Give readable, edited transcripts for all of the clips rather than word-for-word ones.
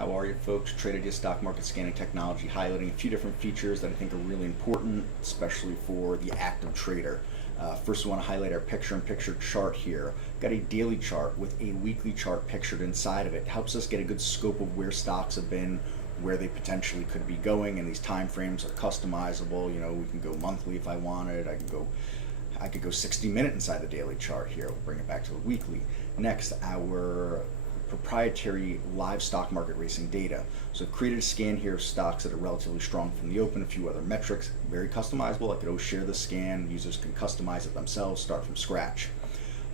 How are you folks? Trade Idea Stock Market Scanning Technology, highlighting a few different features that I think are really important, especially for the active trader. First, we want to highlight our picture-in-picture chart here. Got a daily chart with a weekly chart pictured inside of it. Helps us get a good scope of where stocks have been, where they potentially could be going, and these time frames are customizable. You know, we can go monthly if I wanted. I could go 60-minute inside the daily chart here. We'll bring it back to the weekly. Next, our proprietary live stock market racing data. So I've created a scan here of stocks that are relatively strong from the open, a few other metrics, very customizable. I could always share the scan, users can customize it themselves, start from scratch.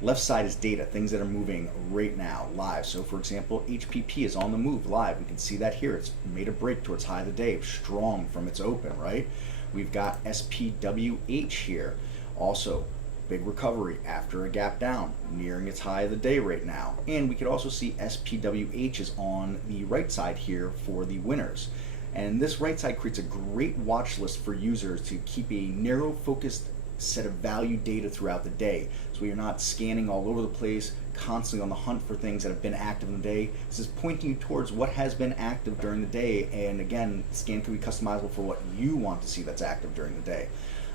Left side is data, things that are moving right now, live. So for example, HPP is on the move live. We can see that here. It's made a break towards high of the day, strong from its open, right? We've got SPWH here. Also, big recovery after a gap down, nearing its high of the day right now. And we could also see SPWH is on the right side here for the winners. And this right side creates a great watch list for users to keep a narrow focused set of value data throughout the day. So you're not scanning all over the place, constantly on the hunt for things that have been active in the day. This is pointing you towards what has been active during the day. And again, the scan can be customizable for what you want to see that's active during the day.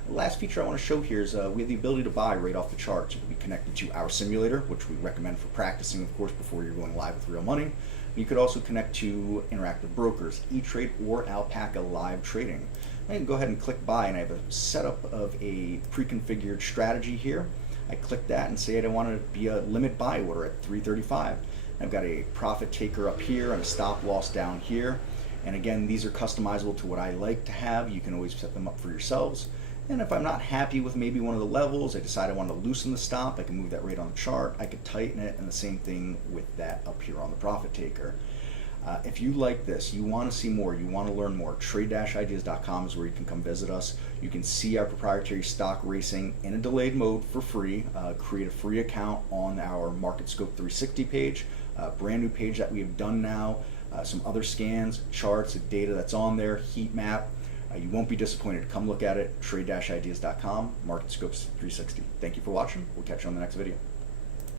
The last feature I want to show here is we have the ability to buy right off the charts. You can be connected to our simulator, which we recommend for practicing, of course, before you're going live with real money. You could also connect to interactive brokers, E-Trade or Alpaca Live Trading. I can go ahead and click buy, and I have a setup of a pre-configured strategy here. I click that and say I want to be a limit buy order at 335. I've got a profit taker up here and a stop loss down here. And again, these are customizable to what I like to have. You can always set them up for yourselves. And if I'm not happy with maybe one of the levels, I decide I want to loosen the stop, I can move that right on the chart, I could tighten it, and the same thing with that up here on the profit taker. If you like this, you want to see more, you want to learn more, trade-ideas.com is where you can come visit us. You can see our proprietary stock racing in a delayed mode for free. Create a free account on our MarketScope 360 page, brand new page that we have done now, some other scans, charts, data that's on there, heat map. You won't be disappointed. Come look at it, trade-ideas.com, MarketScopes 360. Thank you for watching. We'll catch you on the next video.